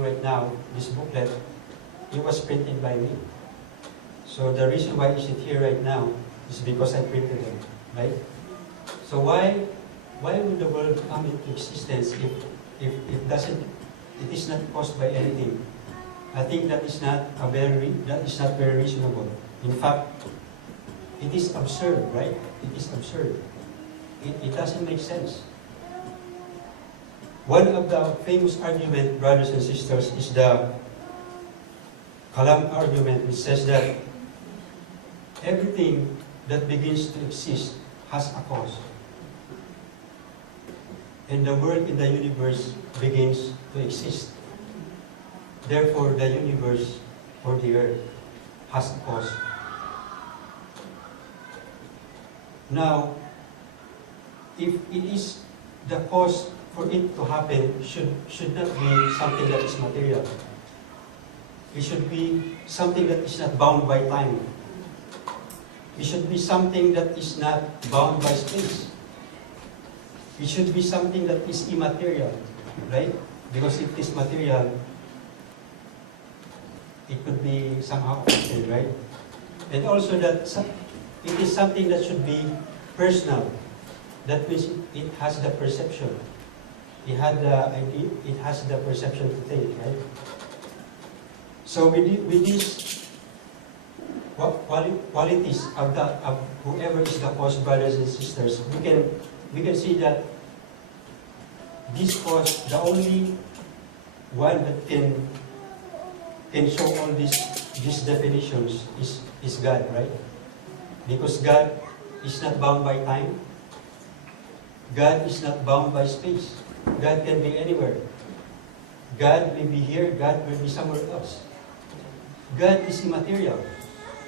right now, this booklet, it was printed by me. So the reason why is it here right now is because I printed it, right? So why would the world come into existence if it is not caused by anything? I think that is not very reasonable. In fact, it is absurd, right? It is absurd. It doesn't make sense. One of the famous arguments, brothers and sisters, is the Kalam argument, which says that everything that begins to exist has a cause. And the world in the universe begins to exist. Therefore, the universe or the earth has a cause. Now, if it is the cause for it to happen should not be something that is material. It should be something that is not bound by time. It should be something that is not bound by space. It should be something that is immaterial, right? Because if it is material, it could be somehow affected, right? And also that it is something that should be personal. That means it has the perception. It has the perception to think, right? So with these qualities of whoever is the cause, brothers and sisters, we can see that this cause, the only one that can show all these definitions is God, right? Because God is not bound by time. God is not bound by space. God can be anywhere. God may be here, God may be somewhere else. God is immaterial.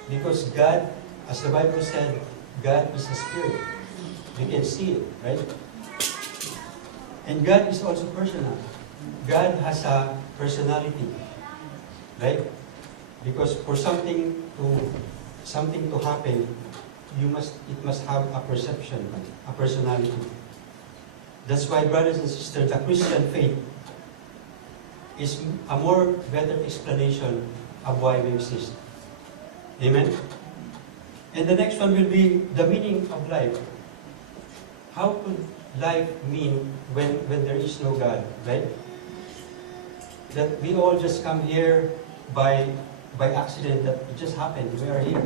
Because God, as the Bible said, God is a spirit. We can see it, right? And God is also personal. God has a personality, right? Because for something to happen, it must have a perception, a personality. That's why, brothers and sisters, the Christian faith is a more better explanation of why we exist. Amen? And the next one will be the meaning of life. How could life mean when there is no God, right? That we all just come here by accident, that it just happened, we are here.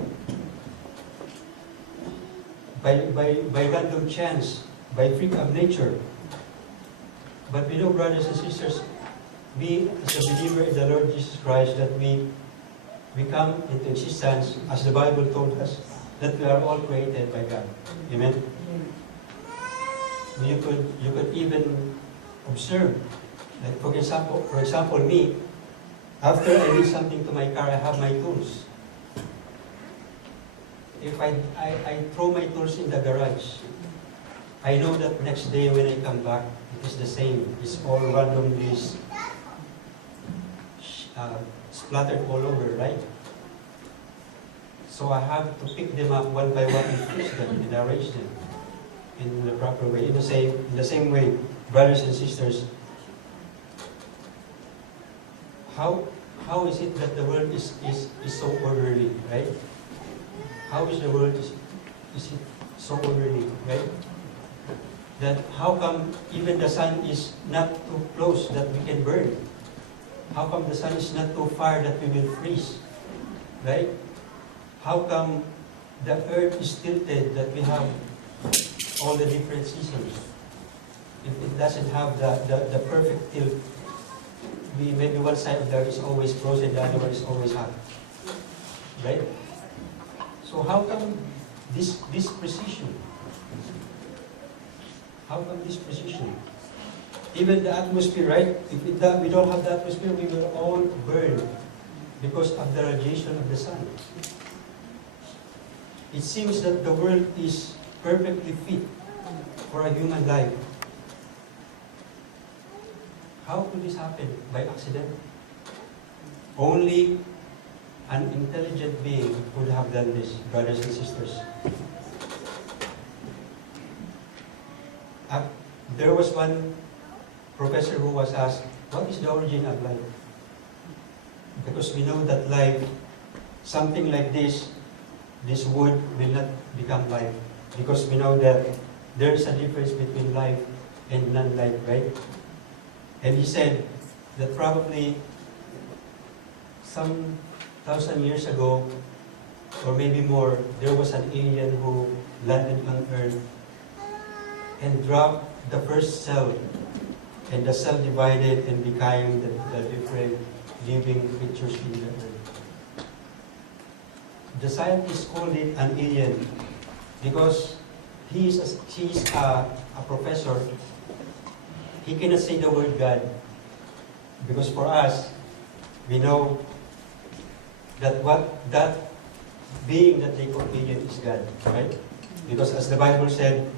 By random chance, by freak of nature. But we know, brothers and sisters, we as a believer in the Lord Jesus Christ, that we come into existence, as the Bible told us, that we are all created by God. Amen? You could even observe, like for example, me, after I do something to my car, I have my tools. If I throw my tools in the garage, I know that next day when I come back, it is the same. It's all randomly splattered all over, right? So I have to pick them up one by one and fix them and arrange them in the proper way. In the same way, brothers and sisters, how is it that the world is so orderly, right? How is the world is it so orderly, right? That how come even the sun is not too close that we can burn? How come the sun is not too far that we will freeze, right? How come the earth is tilted that we have all the different seasons? If it doesn't have the perfect tilt, maybe one side of the earth is always frozen, the other one is always hot, right? So how come this precision? How come this precision? Even the atmosphere, right? If we don't have the atmosphere, we will all burn because of the radiation of the sun. It seems that the world is perfectly fit for a human life. How could this happen? By accident? Only an intelligent being could have done this, brothers and sisters. There was one professor who was asked, what is the origin of life? Because we know that life, something like this wood will not become life. Because we know that there is a difference between life and non-life, right? And he said that probably some 1,000 years ago, or maybe more, there was an alien who landed on Earth and dropped the first cell. And the cell divided and became the different living creatures in the Earth. The scientists called it an alien because he is a professor. He cannot say the word God. Because for us, we know that that being that they call alien is God, right? Because as the Bible said,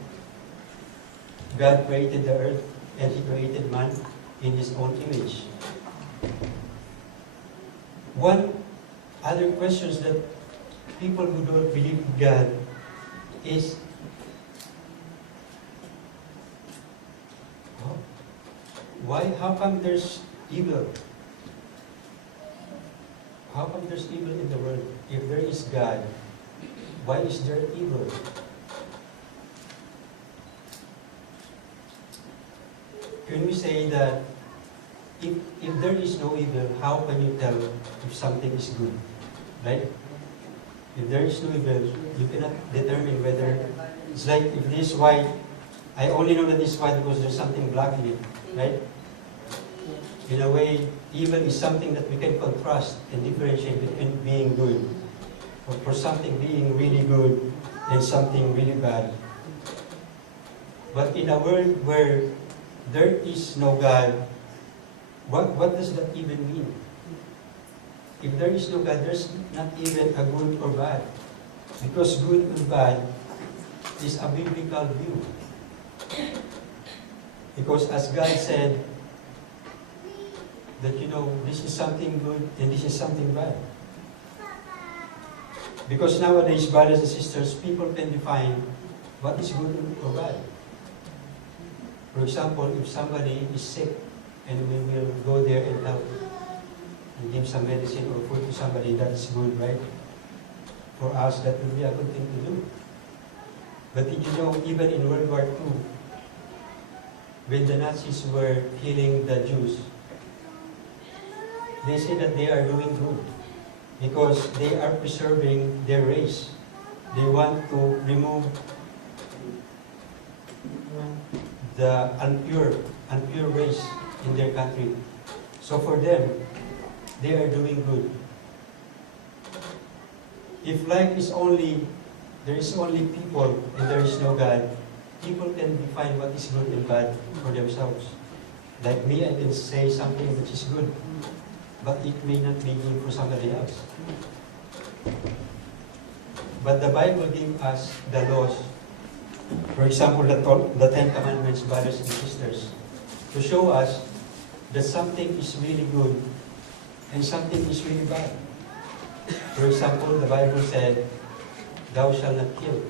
God created the earth and He created man in His own image. One other question that people who don't believe in God is, how come there's evil? How come there's evil in the world? If there is God, why is there evil? Can we say that if there is no evil, how can you tell if something is good? Right? If there is no evil, you cannot determine whether it's like if this is white, I only know that this is white because there's something black in it, right? In a way, evil is something that we can contrast and differentiate between being good, or for something being really good and something really bad. But in a world where there is no God, what does that even mean? If there is no God, there's not even a good or bad. Because good and bad is a biblical view. Because as God said, that this is something good and this is something bad. Because nowadays, brothers and sisters, people can define what is good or bad. For example, if somebody is sick and we will go there and help and give some medicine or food to somebody, that is good, right? For us, that would be a good thing to do. But did you know, even in World War II, when the Nazis were killing the Jews, they say that they are doing good because they are preserving their race. They want to remove the impure race in their country. So for them, they are doing good. If life is there is only people and there is no God, people can define what is good and bad for themselves. Like me, I can say something which is good, but it may not be good for somebody else. But the Bible gives us the laws. For example, the Ten Commandments, brothers and sisters, to show us that something is really good and something is really bad. For example, the Bible said, "Thou shalt not kill."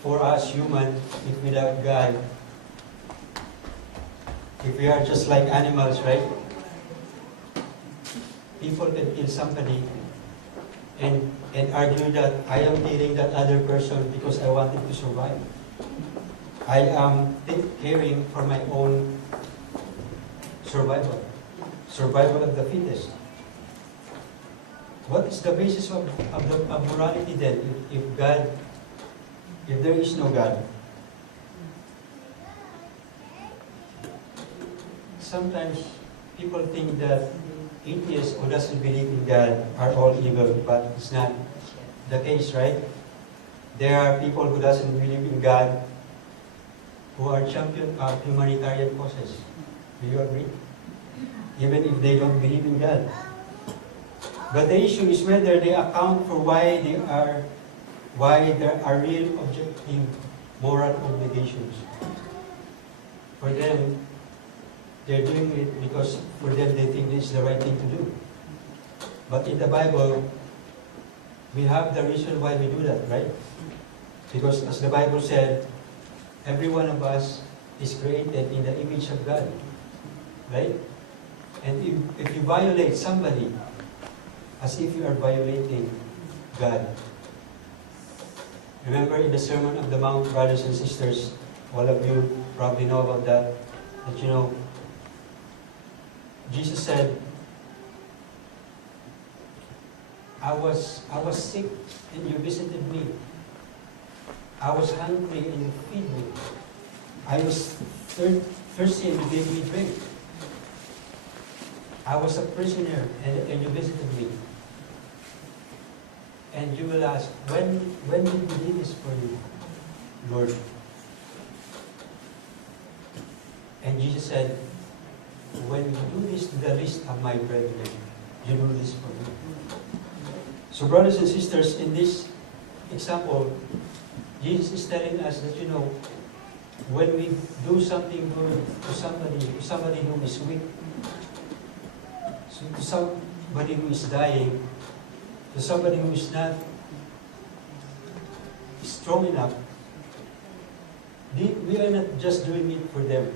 For us human, if without God, if we are just like animals, right? People can kill somebody and argue that I am killing that other person because I wanted to survive. I am caring for my own survival of the fittest. What is the basis of morality then? If there is no God? Sometimes people think that atheists who doesn't believe in God are all evil, but it's not the case, right? There are people who doesn't believe in God who are champion of humanitarian causes. Do you agree? Even if they don't believe in God. But the issue is whether they account for why there are real objective moral obligations. For them, they're doing it because for them they think it's the right thing to do. But in the Bible, we have the reason why we do that, right? Because as the Bible said, every one of us is created in the image of God, right? And if you violate somebody, as if you are violating God. Remember in the Sermon on the Mount, brothers and sisters, all of you probably know about that, Jesus said, I was sick and you visited me. I was hungry and you feed me. I was thirsty and you gave me drink. I was a prisoner and you visited me. And you will ask, when did we do this for you, Lord? And Jesus said, when you do this to the least of my brethren, you do this for me. So brothers and sisters, in this example, Jesus is telling us that, when we do something good to somebody who is weak, to somebody who is dying, to somebody who is not strong enough, we are not just doing it for them.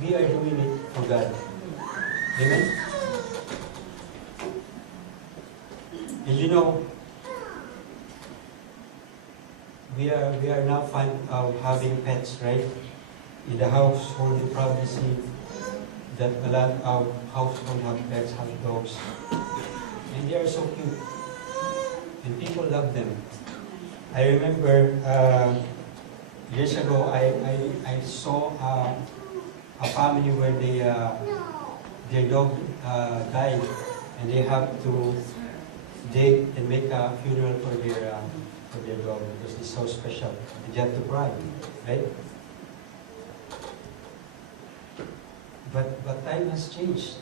We are doing it for God. Amen? And we are now fond of having pets, right? In the household, you probably see that a lot of households have pets, have dogs. And they are so cute. And people love them. I remember years ago, I saw a family where their dog died, and they have to dig and make a funeral for their dog because it's so special. And you have to cry, right? But time has changed.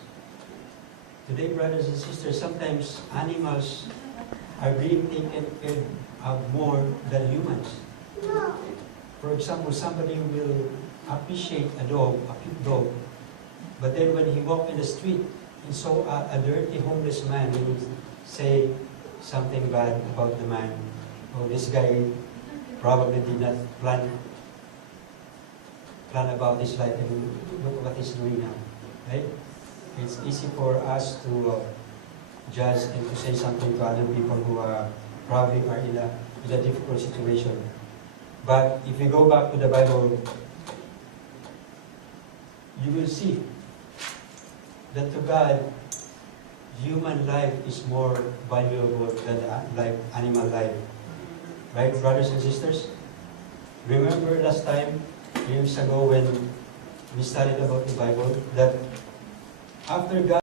Today, brothers and sisters, sometimes animals are being taken care of more than humans. For example, somebody will appreciate a dog, a cute dog, but then when he walked in the street and saw a dirty homeless man, he would say something bad about the man. Oh, this guy probably did not plan about his life, and look what he's doing now, right? It's easy for us to judge and to say something to other people who probably are in a difficult situation. But if you go back to the Bible, you will see that to God, human life is more valuable than animal life. Right, brothers and sisters? Remember last time, years ago, when we studied about the Bible, that after God